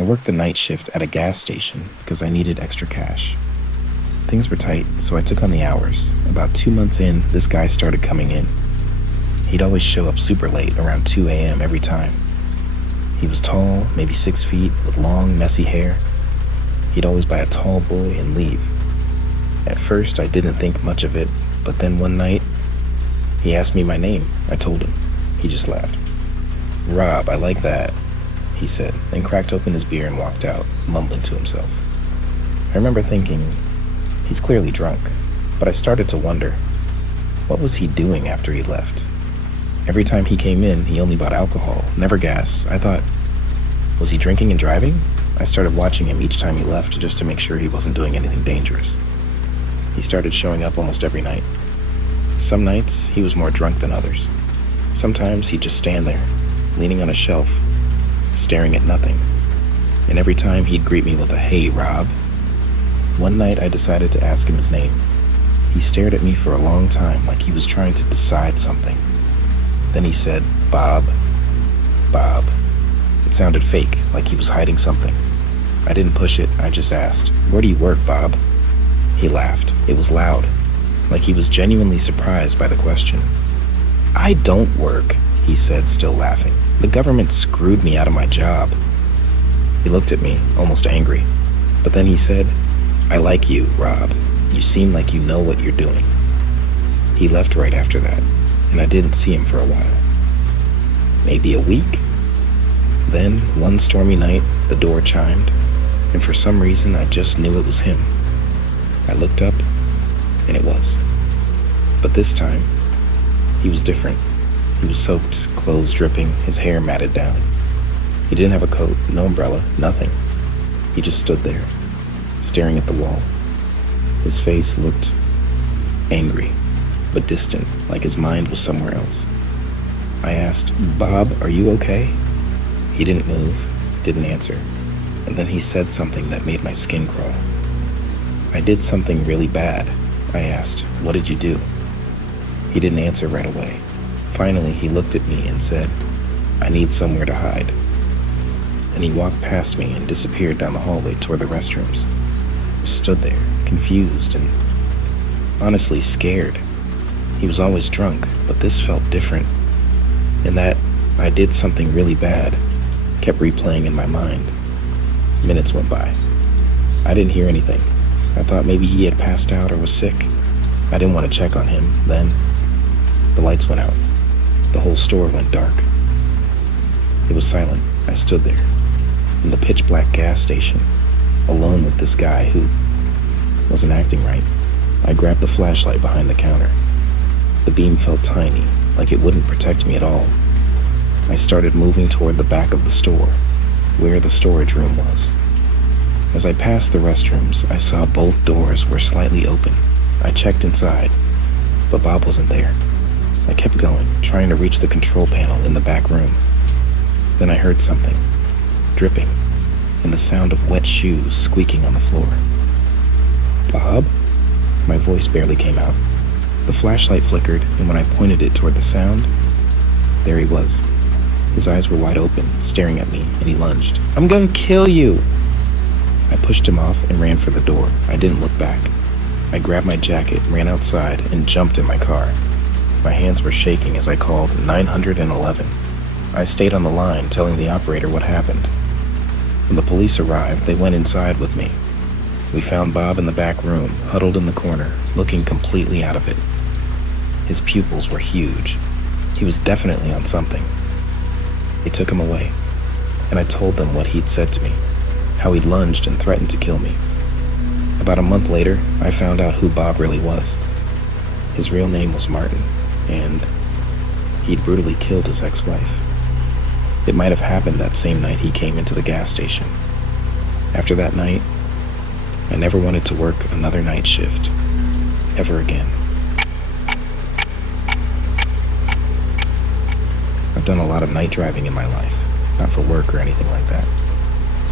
I worked the night shift at a gas station because I needed extra cash. Things were tight, so I took on the hours. About 2 months in, this guy started coming in. He'd always show up super late, around 2 a.m. every time. He was tall, maybe 6 feet, with long, messy hair. He'd always buy a tall boy and leave. At first, I didn't think much of it, but then one night, he asked me my name. I told him. He just laughed. "Rob, I like that," he said, then cracked open his beer and walked out, mumbling to himself. I remember thinking, he's clearly drunk, but I started to wonder, what was he doing after he left? Every time he came in, he only bought alcohol, never gas. I thought, was he drinking and driving? I started watching him each time he left just to make sure he wasn't doing anything dangerous. He started showing up almost every night. Some nights, he was more drunk than others. Sometimes he'd just stand there, leaning on a shelf, staring at nothing. And every time he'd greet me with a, "Hey, Rob." One night I decided to ask him his name. He stared at me for a long time like he was trying to decide something. Then he said, "Bob, Bob." It sounded fake, like he was hiding something. I didn't push it, I just asked, "Where do you work, Bob?" He laughed. It was loud, like he was genuinely surprised by the question. "I don't work," he said, still laughing. "The government screwed me out of my job." He looked at me, almost angry. But then he said, "I like you, Rob. You seem like you know what you're doing." He left right after that, and I didn't see him for a while. Maybe a week? Then, one stormy night, the door chimed, and for some reason I just knew it was him. I looked up, and it was. But this time, he was different. He was soaked, clothes dripping, his hair matted down. He didn't have a coat, no umbrella, nothing. He just stood there, staring at the wall. His face looked angry, but distant, like his mind was somewhere else. I asked, "Bob, are you okay?" He didn't move, didn't answer, and then he said something that made my skin crawl. "I did something really bad." I asked, "What did you do?" He didn't answer right away. Finally, he looked at me and said, "I need somewhere to hide." Then he walked past me and disappeared down the hallway toward the restrooms. I stood there, confused and honestly scared. He was always drunk, but this felt different. And that I did something really bad kept replaying in my mind. Minutes went by. I didn't hear anything. I thought maybe he had passed out or was sick. I didn't want to check on him. Then, the lights went out. The whole store went dark. It was silent. I stood there, in the pitch-black gas station, alone with this guy who wasn't acting right. I grabbed the flashlight behind the counter. The beam felt tiny, like it wouldn't protect me at all. I started moving toward the back of the store, where the storage room was. As I passed the restrooms, I saw both doors were slightly open. I checked inside, but Bob wasn't there. I kept going, trying to reach the control panel in the back room. Then I heard something, dripping, and the sound of wet shoes squeaking on the floor. "Bob?" My voice barely came out. The flashlight flickered, and when I pointed it toward the sound, there he was. His eyes were wide open, staring at me, and he lunged. "I'm gonna kill you!" I pushed him off and ran for the door. I didn't look back. I grabbed my jacket, ran outside, and jumped in my car. My hands were shaking as I called 911. I stayed on the line, telling the operator what happened. When the police arrived, they went inside with me. We found Bob in the back room, huddled in the corner, looking completely out of it. His pupils were huge. He was definitely on something. They took him away, and I told them what he'd said to me, how he'd lunged and threatened to kill me. About a month later, I found out who Bob really was. His real name was Martin, and he'd brutally killed his ex-wife. It might have happened that same night he came into the gas station. After that night, I never wanted to work another night shift, ever again. I've done a lot of night driving in my life, not for work or anything like that.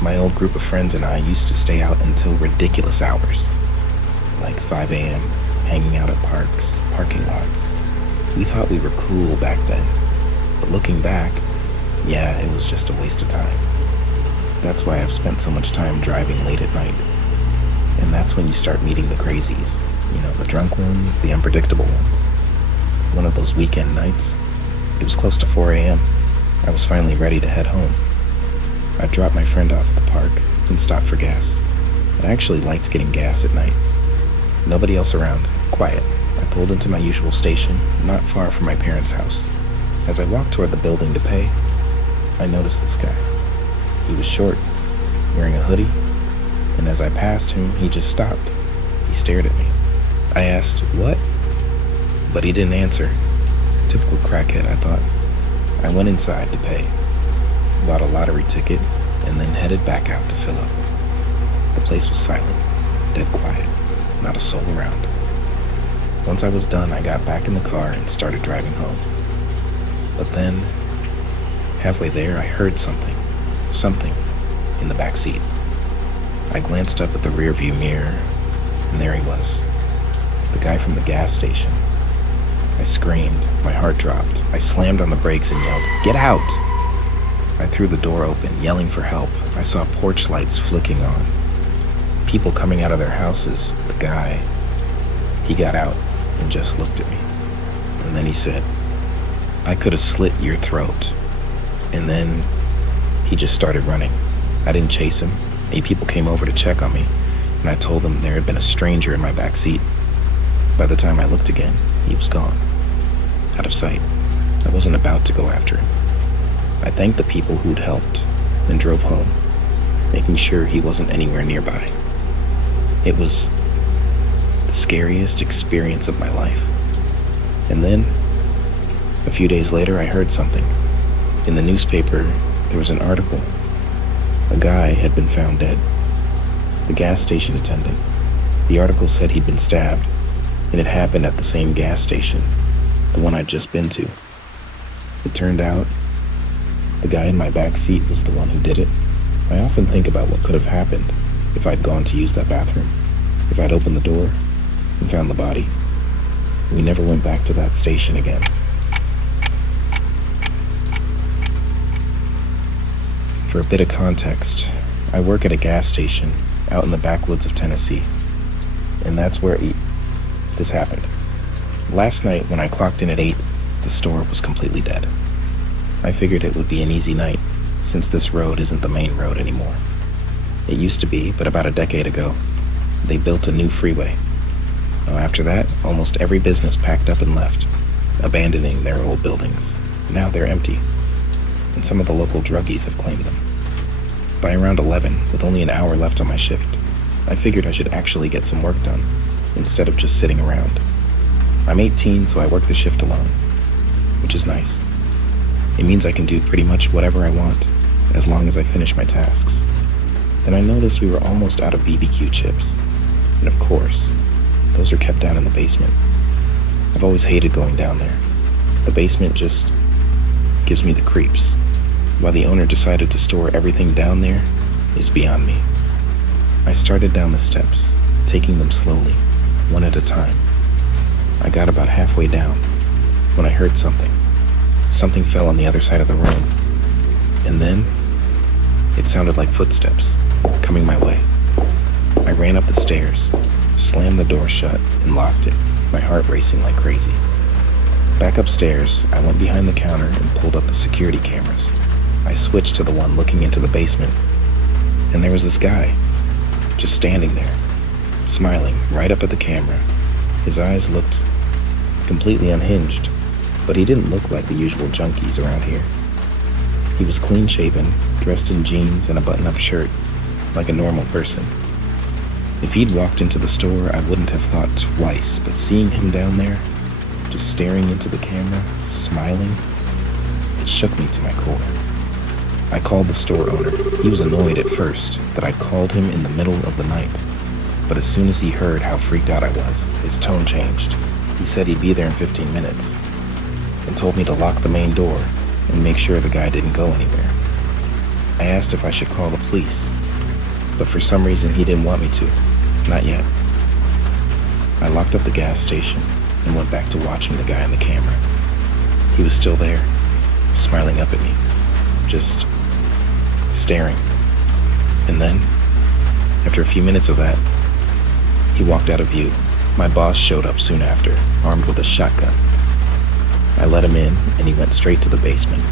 My old group of friends and I used to stay out until ridiculous hours, like 5 a.m., hanging out at parks, parking lots. We thought we were cool back then, but looking back, yeah, it was just a waste of time. That's why I've spent so much time driving late at night. And that's when you start meeting the crazies. The drunk ones, the unpredictable ones. One of those weekend nights, it was close to 4 a.m. I was finally ready to head home. I dropped my friend off at the park and stopped for gas. I actually liked getting gas at night. Nobody else around, quiet. I pulled into my usual station, not far from my parents' house. As I walked toward the building to pay, I noticed this guy. He was short, wearing a hoodie, and as I passed him, he just stopped. He stared at me. I asked, "What?" But he didn't answer. Typical crackhead, I thought. I went inside to pay, bought a lottery ticket, and then headed back out to fill up. The place was silent, dead quiet, not a soul around. Once I was done, I got back in the car and started driving home. But then, halfway there, I heard something in the back seat. I glanced up at the rearview mirror, and there he was, the guy from the gas station. I screamed, my heart dropped. I slammed on the brakes and yelled, "Get out!" I threw the door open, yelling for help. I saw porch lights flicking on, people coming out of their houses. The guy, he got out and just looked at me. And then he said, "I could have slit your throat." And then he just started running. I didn't chase him. 8 people came over to check on me, and I told them there had been a stranger in my back seat. By the time I looked again, he was gone, out of sight. I wasn't about to go after him. I thanked the people who'd helped, then drove home, making sure he wasn't anywhere nearby. It was the scariest experience of my life. And then, a few days later, I heard something. In the newspaper, there was an article. A guy had been found dead. The gas station attendant. The article said he'd been stabbed, and it happened at the same gas station, the one I'd just been to. It turned out the guy in my back seat was the one who did it. I often think about what could have happened if I'd gone to use that bathroom, if I'd opened the door and found the body. We never went back to that station again. For a bit of context, I work at a gas station out in the backwoods of Tennessee, and that's where this happened. Last night, when I clocked in at 8, the store was completely dead. I figured it would be an easy night, since this road isn't the main road anymore. It used to be, but about a decade ago, they built a new freeway. After that, almost every business packed up and left, abandoning their old buildings. Now they're empty, and some of the local druggies have claimed them. By around 11, with only an hour left on my shift, I figured I should actually get some work done, instead of just sitting around. I'm 18, so I work the shift alone, which is nice. It means I can do pretty much whatever I want, as long as I finish my tasks. Then I noticed we were almost out of BBQ chips, and of course, those are kept down in the basement. I've always hated going down there. The basement just gives me the creeps. Why the owner decided to store everything down there is beyond me. I started down the steps, taking them slowly, one at a time. I got about halfway down when I heard something. Something fell on the other side of the room. And then it sounded like footsteps coming my way. I ran up the stairs, slammed the door shut, and locked it, my heart racing like crazy. Back upstairs, I went behind the counter and pulled up the security cameras. I switched to the one looking into the basement, and there was this guy, just standing there, smiling right up at the camera. His eyes looked completely unhinged, but he didn't look like the usual junkies around here. He was clean-shaven, dressed in jeans and a button-up shirt, like a normal person. If he'd walked into the store, I wouldn't have thought twice, but seeing him down there, just staring into the camera, smiling, it shook me to my core. I called the store owner. He was annoyed at first that I'd called him in the middle of the night, but as soon as he heard how freaked out I was, his tone changed. He said he'd be there in 15 minutes, and told me to lock the main door and make sure the guy didn't go anywhere. I asked if I should call the police, but for some reason he didn't want me to. Not yet. I locked up the gas station and went back to watching the guy on the camera. He was still there, smiling up at me, just staring. And then, after a few minutes of that, he walked out of view. My boss showed up soon after, armed with a shotgun. I let him in, and he went straight to the basement.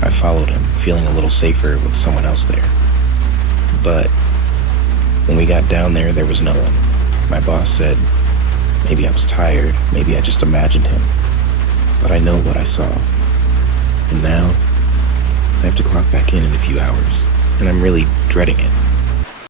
I followed him, feeling a little safer with someone else there. But when we got down there, there was no one. My boss said, maybe I was tired, maybe I just imagined him. But I know what I saw. And now, I have to clock back in a few hours, and I'm really dreading it.